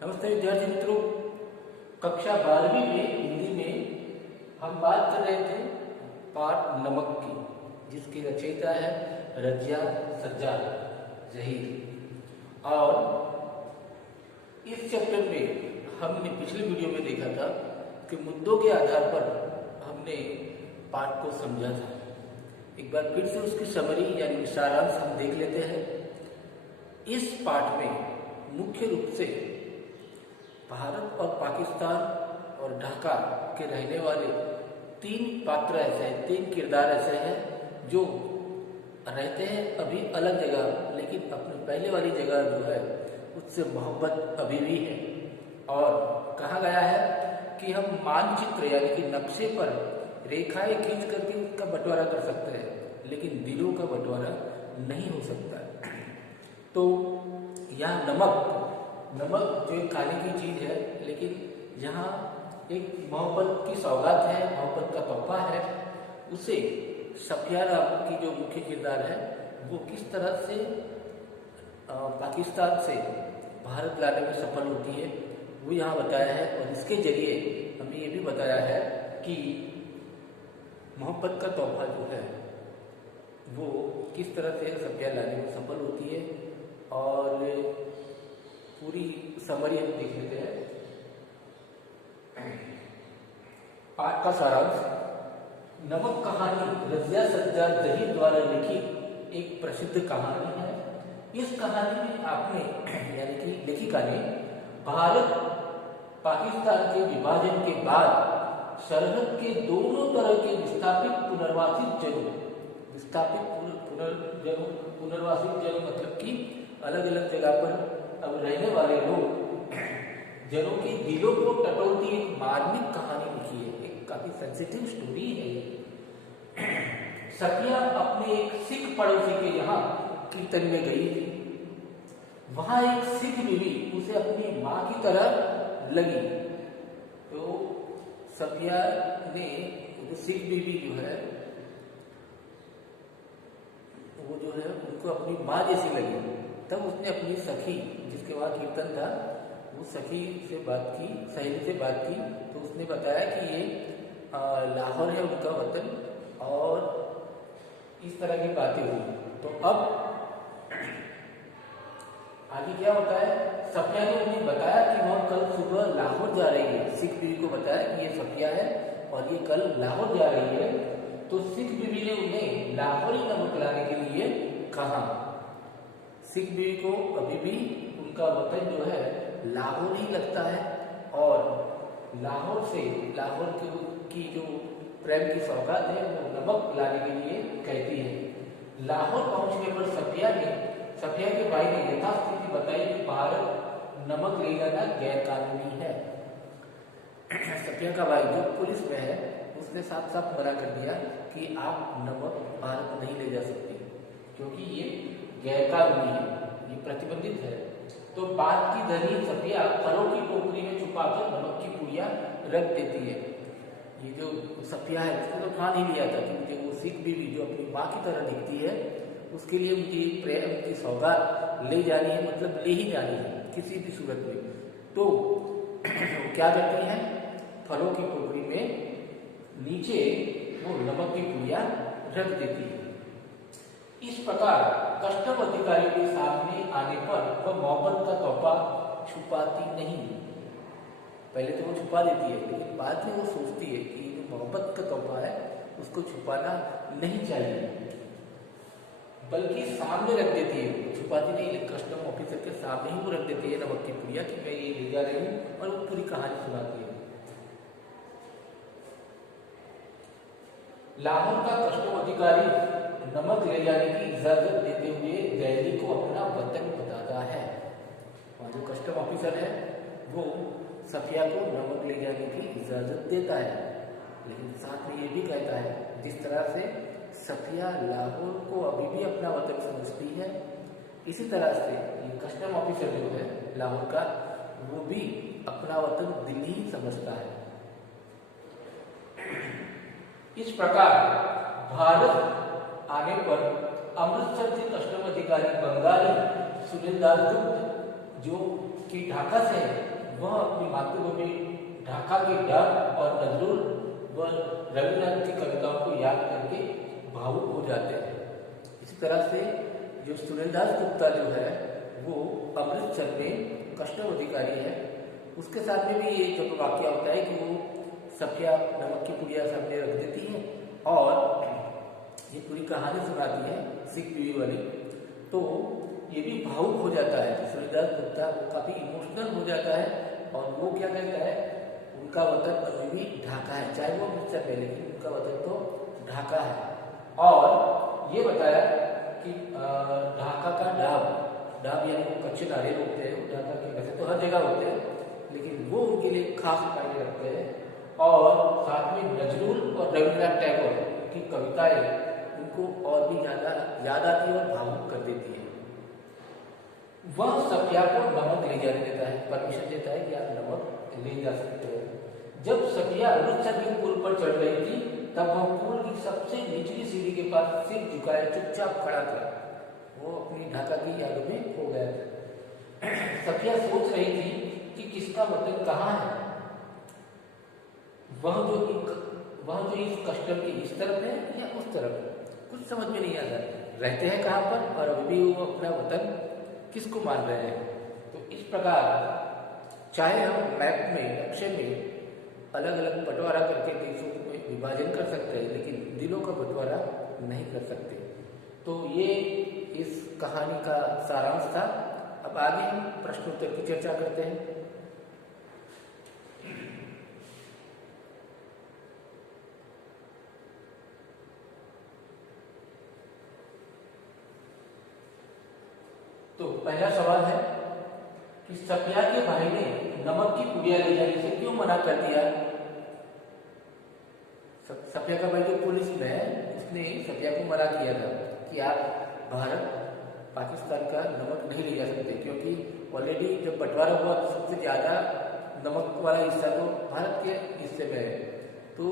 नमस्ते विद्यार्थी मित्रों। कक्षा 12वीं में हिंदी में हम बात कर रहे थे पाठ नमक की, जिसकी रचयिता है रज़िया सज्जाद ज़हीर। और इस चैप्टर में हमने पिछले वीडियो में देखा था कि मुद्दों के आधार पर हमने पाठ को समझा था। एक बार फिर से उसकी समरी यानी सारांश हम देख लेते हैं। इस पाठ में मुख्य रूप से भारत और पाकिस्तान और ढाका के रहने वाले तीन पात्र ऐसे हैं, तीन किरदार ऐसे हैं जो रहते हैं अभी अलग जगह, लेकिन अपनी पहले वाली जगह जो है उससे मोहब्बत अभी भी है। और कहा गया है कि हम मानचित्र यानी कि नक्शे पर रेखाएं खींच करके उसका बंटवारा कर सकते हैं, लेकिन दिलों का बंटवारा नहीं हो सकता। तो यहाँ नमक जो एक खाने की चीज़ है, लेकिन जहाँ एक मोहब्बत की सौगात है, मोहब्बत का तोहफा है, उसे सफिया की जो मुख्य किरदार है वो किस तरह से पाकिस्तान से भारत लाने में सफल होती है वो यहाँ बताया है। और इसके जरिए हमें ये भी बताया है कि मोहब्बत का तोहफा जो है वो किस तरह से सफिया लाने में सफल होती है। और पूरी समरी हम देख लेते हैं। पाठ का सारांश। नमक कहानी रज़िया सज्जाद ज़हीर द्वारा लिखी एक प्रसिद्ध कहानी है। इस कहानी में आपने यानी कि लेखिका ने भारत पाकिस्तान के विभाजन के बाद सरहद के दोनों तरह के विस्थापित पुनर्वासित जनों मतलब कि अलग अलग जगह पर अब रहने वाले लोग जनों के दिलों को टटोलती एक मार्मिक कहानी लिखी है। एक काफी सेंसिटिव स्टोरी है ये। सफिया अपने एक सिख पड़ोसी के यहाँ कीर्तन में गई थी। वहां एक सिख बीवी उसे अपनी माँ की तरह लगी। तो सफिया ने सिख बीवी जो है वो जो है उनको अपनी माँ जैसी लगी। तब उसने अपनी सखी, जिसके वहाँ कीर्तन था, वो सखी से बात की, सहेली से बात की। तो उसने बताया कि ये लाहौर है उनका वतन, और इस तरह की बातें हुई। तो अब आगे क्या होता है, सफिया ने उन्हें बताया कि वह कल सुबह लाहौर जा रही है। सिख बीवी को बताया कि ये सफिया है और ये कल लाहौर जा रही है। तो सिख बीवी ने उन्हें लाहौरी नमक लाने के लिए कहा। सिख बीवी को अभी भी उनका वतन जो है लाहौर ही लगता है, और लाहौर की जो प्रेम की सौगात है वो नमक लाने के लिए कहती है। लाहौर पहुंचने पर सफिया के भाई ने यथास्थिति बताई कि भारत नमक ले जाना गैर कानूनी है। सफिया का भाई जो पुलिस में है उसने साफ साफ मना कर दिया कि आप नमक भारत नहीं ले जा सकते, क्योंकि ये गैर कानूनी है, ये प्रतिबंधित है। तो बात की धनी सफिया फलों की टोकरी में छुपाकर नमक की पुड़िया रख देती है। ये जो सफिया है उसने तो ठान ही लिया था, क्योंकि वो सिख बीवी जो अपनी माँ की तरह दिखती है उसके लिए उनकी प्रेम की सौगात ले जानी है, मतलब ले ही जानी है किसी भी सूरत में। तो क्या करती हैं, फलों की टोकरी में नीचे वो नमक की पुड़िया रख देती है। इस प्रकार कस्टम अधिकारियों के सामने आने पर वह मोहब्बत का तोहफा छुपाती नहीं। पहले तो वो छुपा देती है, लेकिन बाद में वो सोचती है कि जो मोहब्बत का तोहफा है उसको छुपाना नहीं चाहिए, बल्कि सामने रख देती है। छुपाती नहीं, लेकिन कस्टम ऑफिसर के सामने ही वो रख देती है नमक की पुड़िया कि मैं ये ले जा रही हूँ, और वो पूरी कहानी सुनाती है। लाहौर का कस्टम अधिकारी नमक ले जाने की इजाजत देते हुए दिल्ली को अपना वतन बताता है, और जो कस्टम ऑफिसर है वो सफिया को नमक ले जाने की इजाजत देता है, लेकिन साथ में ये भी कहता है जिस तरह से सफिया लाहौर को अभी भी अपना वतन समझती है, इसी तरह से ये कस्टम ऑफिसर जो है लाहौर का, वो भी अपना वतन दिल्ली ही समझता है। इस प्रकार भारत आने पर अमृतसर के कस्टम अधिकारी बंगाली सुनील दास गुप्त जो कि ढाका से है, वह अपनी मातृभूमि ढाका के डर और नजरुल व रविन्द्रनाथ की कविताओं को याद करके भावुक हो जाते हैं। इसी तरह से जो सुनीलदास गुप्ता जो है वो अमृतसर में कस्टम अधिकारी है, उसके साथ में भी ये जब वाक्य होता है कि वो सफिया नमक की पुड़िया सामने रख देती है और ये पूरी कहानी सुनाती है सिख बीवी वाली, तो ये भी भावुक हो जाता है। सुनीलदास गुप्ता काफी इमोशनल हो जाता है और वो क्या कहता है, उनका वतन अभी भी ढाका है, चाहे वो अमृतसर है लेकिन उनका वतन तो ढाका है। और ये बताया कि ढाका का डाब यानी वो कच्चे नारियल होते हैं, ढाका के वैसे तो हर जगह होते हैं लेकिन वो उनके लिए खास मायने रखते हैं। और साथ में नजरुल और रविन्द्रनाथ टैगोर की कविताएं उनको और भी ज्यादा याद आती है और भावुक कर देती है। वह सफिया को नमक ले जाने देता है, परमिशन देता है कि आप नमक ले जा सकते हो। जब सफिया अमृतसर के पुल पर चढ़ रही थी तब वह पुल की सबसे निचली सीढ़ी के पास सिर झुकाए चुपचाप खड़ा था। वो अपनी ढाका की यादों में खो गया था। सफिया सोच रही थी कि किसका वतन कहाँ है। वह जो इस कस्टम के इस तरफ है या उस तरफ, कुछ समझ में नहीं आता। रहते हैं कहाँ पर और अभी वो अपना वतन किसको मान रहे हैं। तो इस प्रकार चाहे हम मैप में नक्शे में अलग अलग बंटवारा करके देशों को विभाजन कर सकते हैं लेकिन दिलों का बंटवारा नहीं कर सकते। तो ये इस कहानी का सारांश था। अब आगे हम प्रश्नोत्तर की चर्चा करते हैं। तो पहला सवाल है कि सफिया के भाई ने नमक की पुड़िया ले जाने से क्यों मना कर दिया। सफिया का भाई जो पुलिस में है उसने सफिया को मना किया था कि आप भारत पाकिस्तान का नमक नहीं ले जा सकते, क्योंकि ऑलरेडी जब बंटवारा हुआ तो सबसे ज्यादा नमक वाला हिस्सा तो भारत के हिस्से में है, तो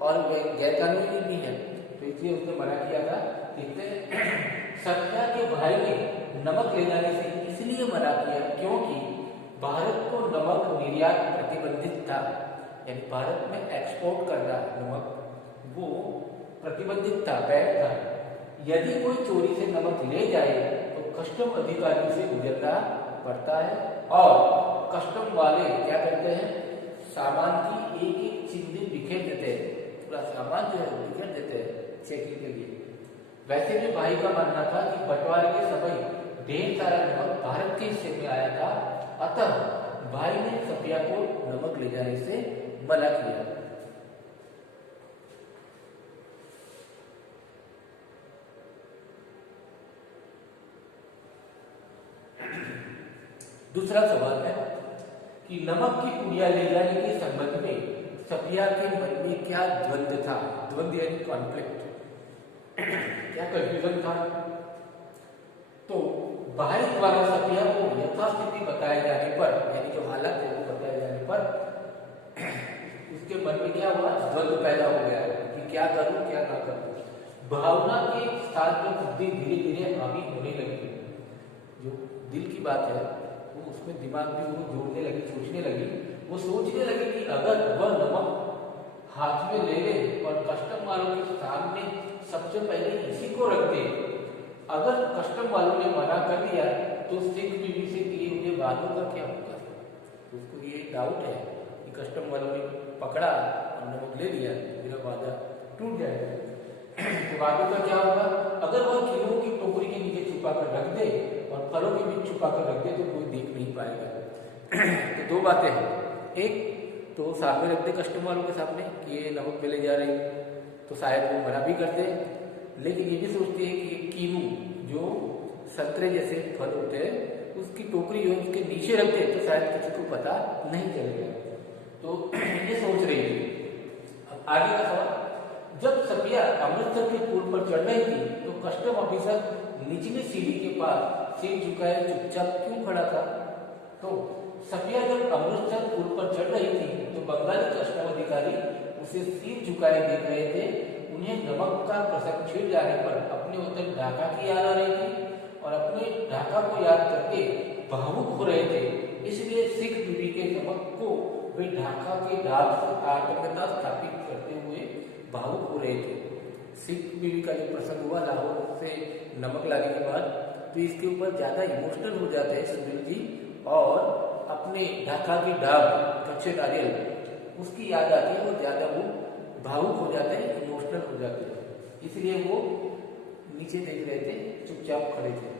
और गैर कानूनी भी है, तो इसलिए उसने मना किया था। देखते सफिया के भाई ने नमक ले जाने से इसलिए मना किया क्योंकि भारत को नमक निर्यात प्रतिबंधित था, यानी भारत में एक्सपोर्ट करना नमक वो प्रतिबंधित था, बैन था। यदि कोई चोरी से नमक ले जाए तो कस्टम अधिकारी से गुजरना पड़ता है और कस्टम वाले क्या करते हैं, सामान की एक एक चीजें बिखेर देते हैं, पूरा सामान जो है बिखेर देते हैं चेकिंग के लिए। वैसे भी भाई का मानना था कि बंटवारे के समय ढेर सारा नमक भारत के हिस्से में आया था, अतः भाई ने सफिया को नमक ले जाने से मना किया। दूसरा सवाल है कि नमक की पुड़िया ले जाने के संबंध में सफिया के मन में क्या द्वंद्व था। द्वंद्व यानी कॉन्फ्लिक्ट, क्या कंफ्यूजन था। तो भाई द्वारा सफिया को यथास्थिति बताए जाने पर, यानी जो हालत है वो बताए जाने पर उसके मन में क्या हुआ, द्वंद्व पैदा हो गया कि क्या करूं क्या ना करूं। भावना के स्थान पर बुद्धि धीरे धीरे हावी होने लगी। जो दिल की बात है वो उसमें दिमाग भी वो जोड़ने लगी, सोचने लगी। वो सोचने लगी कि अगर वह नमक हाथ में ले ले और कस्टम वालों के सामने सबसे पहले इसी को रख दे, अगर कस्टम वालों ने मना कर दिया तो सिख बीवी से किए हुए वादों का क्या होगा। तो उसको ये डाउट है कि कस्टम वालों ने पकड़ा और नमक ले लिया, मेरा वादा टूट जाएगा। तो वादों का क्या होगा, अगर वह खिलों की टोकरी के नीचे छुपा कर रख दे और फलों के बीच छुपा कर रख दे तो कोई देख नहीं पाएगा। तो दो बातें हैं, एक तो सामने रख दे कस्टम वालों के सामने कि ये नमक पे ले जा रही, तो शायद वो मना भी कर दे। लेकिन ये भी सोचती है कि कीनू जो संतरे जैसे फल होते हैं उसकी टोकरी हो उसके नीचे रख दे तो शायद किसी को पता नहीं चलेगा। तो ये सोच रही थी। अब आगे का सवाल, जब सफिया अमृतसर के पुल पर चढ़ रही थी तो कस्टम ऑफिसर निचली सीढ़ी के पास सिर झुकाए चुपचाप क्यों खड़ा था। तो सफिया जब अमृतसर पुल पर चढ़ रही थी तो बंगाली कस्टम अधिकारी उसे सिर झुकाए देख रहे थे। उन्हें नमक का प्रसंग छिड़ जाने पर अपने वतन ढाका की याद आ रही थी और अपने ढाका को याद करके भावुक हो रहे थे, इसलिए सिख बीबी के नमक को वे ढाका के दाग से आत्मकता स्थापित करते हुए भावुक हो रहे थे। सिख बीबी का जो प्रसंग हुआ लाहौर से नमक लाने के बाद, तो इसके ऊपर ज्यादा इमोशनल हो जाते हैं सुखदेव जी और अपने ढाका की डाब कच्चे नारियल उसकी याद आती है और ज्यादा वो भावुक हो जाते हैं, इमोशनल हो जाते हैं, इसलिए वो नीचे देख रहे थे, चुपचाप खड़े थे।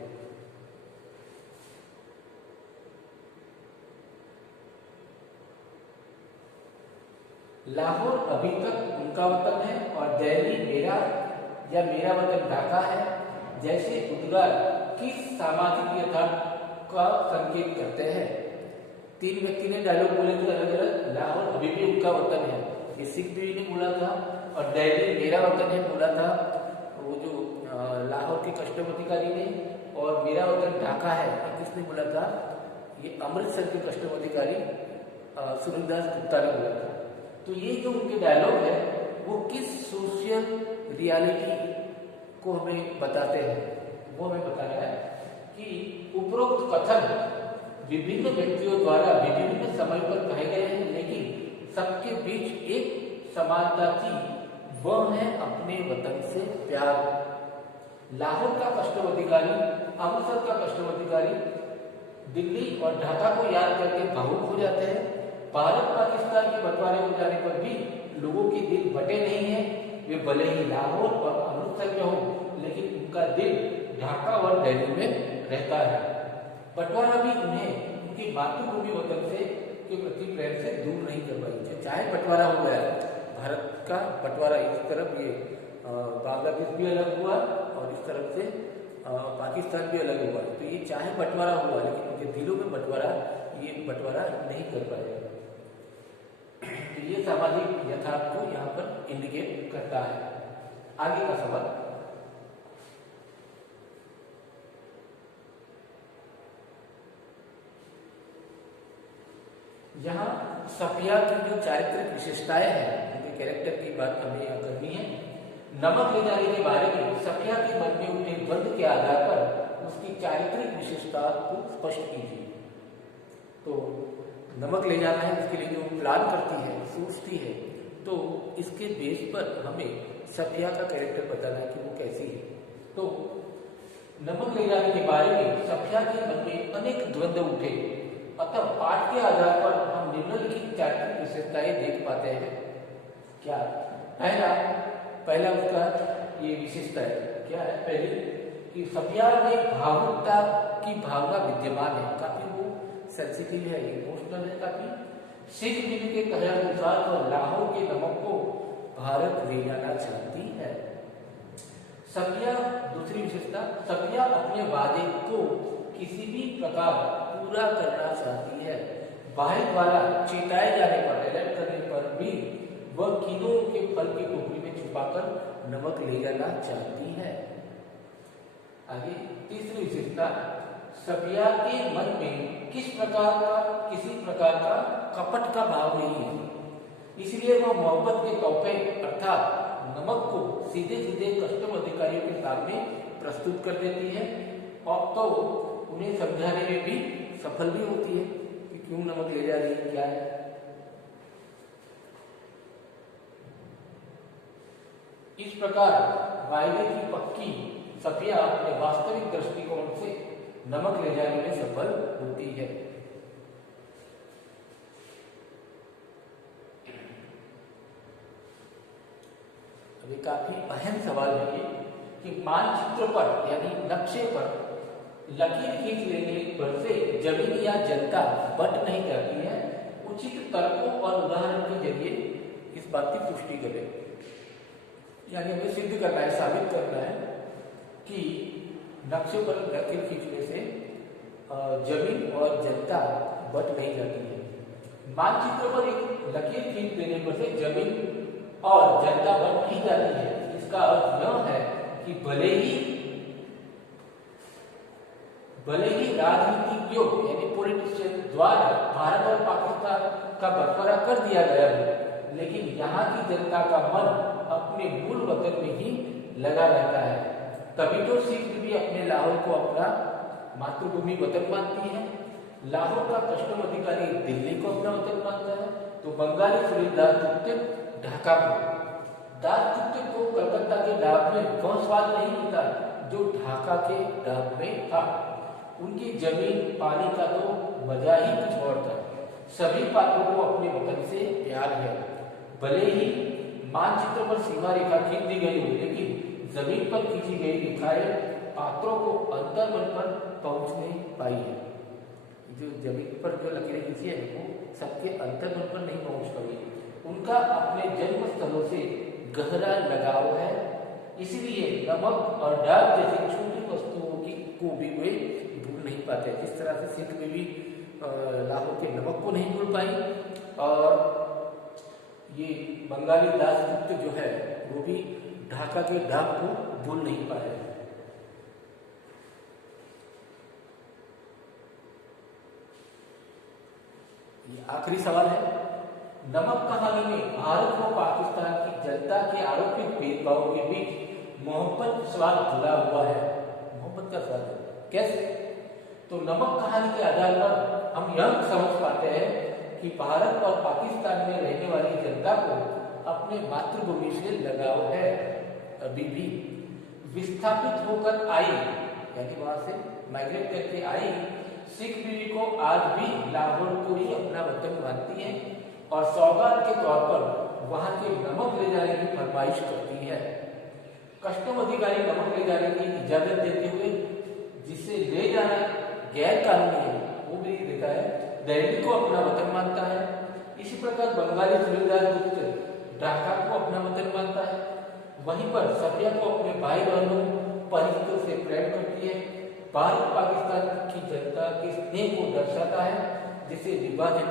लाहौर अभी तक उनका वतन है और दिल्ली मेरा या मेरा वतन ढाका है जैसे उद्गार किस सामाजिक यथार्थ का संकेत करते हैं। तीन व्यक्ति ने डायलॉग बोले थे अलग अलग। लाहौर अभी भी उनका वतन है, ये सिख बीवी ने बोला था, और दिल्ली मेरा वतन है बोला था वो जो लाहौर के कस्टम अधिकारी ने, और मेरा वतन ढाका है किसने बोला था, ये अमृतसर के कस्टम अधिकारी सूरजदास गुप्ता ने बोला था। तो ये जो उनके डायलॉग है वो किस सोशल रियलिटी को हमें बताते हैं, वो हमें बता रहा है कि उपरोक्त कथन विभिन्न व्यक्तियों द्वारा विभिन्न समय पर कहे गए हैं, लेकिन सबके बीच एक समानता थी, वह है अपने वतन से प्यार। लाहौर का कस्टम अधिकारी, अमृतसर का कस्टम अधिकारी दिल्ली और ढाका को याद करके भावुक हो जाते हैं। भारत पाकिस्तान के बंटवारे हो जाने पर भी लोगों के दिल बटे नहीं है, वे भले ही लाहौर और अमृतसर में हो लेकिन उनका दिल ढाका और दिल्ली में रहता है। बंटवारा भी उन्हें उनकी मातृभूमि वतन से के प्रति प्रेम से दूर नहीं कर पाई। चाहे बंटवारा हो गया, भारत का बंटवारा इस तरफ, ये बांग्लादेश भी अलग हुआ और इस तरफ से पाकिस्तान भी अलग हुआ, तो ये चाहे बंटवारा हुआ लेकिन उनके दिलों में बंटवारा नहीं कर पाए। तो ये सामाजिक यथार्थ को यहाँ पर इंडिकेट करता है। आगे का सवाल, यहाँ सफिया की जो चारित्रिक विशेषताएं हैं, उनके कैरेक्टर की बात हमें यहाँ करनी है। नमक ले जाने के बारे में सफिया के मन में उठे द्वंद्व के आधार पर उसकी चारित्रिक विशेषता को स्पष्ट कीजिए। तो नमक ले जाना है, इसके लिए जो प्लान करती है, सोचती है, तो इसके बेस पर हमें सफिया का कैरेक्टर बताना है कि वो कैसी है। तो नमक ले जाने के बारे में सफिया के मन में अनेक द्वंद्व उठे, अतः पाठ के आधार पर हम निम्नलिखित चारित्रिक विशेषताएं देख पाते हैं। क्या? पहला उसका ये विशेषता है, क्या है? पहली कि सफिया में भावुकता की भावना विद्यमान है, काफी वो सेंसिटिव है, इमोशनल है काफी। सिख बीवी के कहे अनुसार वह लाहौर के नमक को भारत ले जाना चाहती है। सफिया, दूसरी विशेषता, सफिया अपने वादे को किसी भी प्रकार पूरा करना चाहती है। भाई द्वारा चेताए जाने पर, अलर्ट करने पर भी वह कीनों के फल की टोकरी में छुपाकर नमक ले जाना चाहती है। आगे तीसरी विशेषता, सफिया के मन में किसी प्रकार का कपट का भाव नहीं है, इसलिए वह मोहब्बत के तोहफे अर्थात नमक को सीधे सीधे कस्टम अधिकारियों के सामने प्रस्तुत कर देती है, और तो उन्हें समझाने में भी सफल भी होती है कि क्यों नमक ले जा रही है, क्या है। इस प्रकार वायदे की पक्की सफिया अपने वास्तविक दृष्टिकोण से नमक ले जाने में सफल होती है। अभी काफी अहम सवाल है ये कि मानचित्र पर यानी नक्शे पर लकीर खींच लेने पर से जमीन या जनता बट नहीं करती है। उचित तर्कों और उदाहरण के जरिए इस बात की पुष्टि करें, यानी हमें सिद्ध करना है, साबित करना है कि नक्शे पर लकीर खींचने से जमीन और जनता बट नहीं जाती है। मानचित्र पर एक लकीर खींच देने पर से जमीन और जनता बट नहीं जाती है। इसका अर्थ यह है कि भले ही राजनीतिज्ञों यानी पॉलिटिशियन द्वारा भारत और पाकिस्तान का बंटवारा कर दिया गया है, लेकिन यहाँ की जनता का मन अपने मूल वतन में ही लगा रहता है। तभी तो सिख भी अपने लाहौर को अपना मातृभूमि वतन मानती है। लाहौर का कस्टम अधिकारी दिल्ली को अपना वतन मानता है, तो बंगाली सुनील दासगुप्त ढाका को। दासगुप्त को कलकत्ता के डाक में वह स्वाद नहीं मिलता जो ढाका के डाक में था। उनकी जमीन पानी का तो मजा ही कुछ और था। सभी पात्रों को अपने वतन से प्यार है। भले ही मानचित्र पर सीमा रेखा खींच दी गई हो, लेकिन जमीन पर खींची गई रेखाएं पात्रों को अंतर्मन पर पहुंच नहीं पाई है। जो जमीन पर जो लकीरें खींची है वो सबके अंतर्मन पर नहीं पहुंच पाई। उनका अपने जन्म स्थलों से गहरा लगाव है, इसलिए नमक और डाक जैसी छोटी वस्तुओं की को भी वे भूल नहीं पाते। जिस तरह से सिख में भी लाहौर के नमक को नहीं भूल पाई, और ये बंगाली दासगुप्त जो है वो भी ढाका के डाक को भूल नहीं पाए। ये आखिरी सवाल है, नमक कहानी में भारत व पाकिस्तान की जनता के आरोपित भेदभाव के बीच मोहब्बत स्वाद जुड़ा हुआ है। मोहब्बत का स्वाद है कैसे? तो नमक कहानी के आधार पर हम यह समझ पाते हैं कि भारत और पाकिस्तान में रहने वाली जनता को अपने मातृभूमि से लगाव है। अभी भी विस्थापित होकर आई, यानी वहां से माइग्रेट करके आई सिख बीवी को आज भी लाहौर को ही अपना वतन मानती है और सौगात के तौर पर वहां के नमक ले जाने की फरमाइश करती है। कस्टम अधिकारी नमक ले जाने की इजाजत देते हुए जिसे ले जाना गैर कानूनी है वो भी देता है, दिल्ली को अपना वतन मानता है। इसी प्रकार बंगाली सुनील दासगुप्त ढाका को अपना वतन मानता है। वहीं पर सफिया को अपने भाई बहनों परिचितों से प्रेम करती है। भारत पाकिस्तान की जनता के स्नेह को दर्शाता है, जिसे विभाजन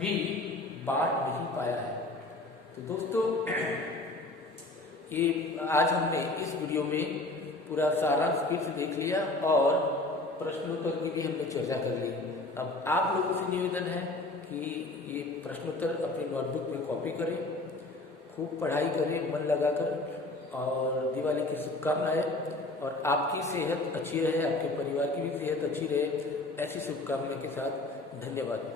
भी बांट नहीं पाया है। तो दोस्तों, ये आज हमने इस वीडियो में पूरा सारांश फिर से देख लिया और प्रश्नोत्तर की भी हमने चर्चा कर ली। अब आप लोगों से निवेदन है कि ये प्रश्नोत्तर अपनी नोटबुक में कॉपी करें, खूब पढ़ाई करें मन लगाकर, और दिवाली की शुभकामनाएं, और आपकी सेहत अच्छी रहे, आपके परिवार की भी सेहत अच्छी रहे, ऐसी शुभकामना के साथ धन्यवाद।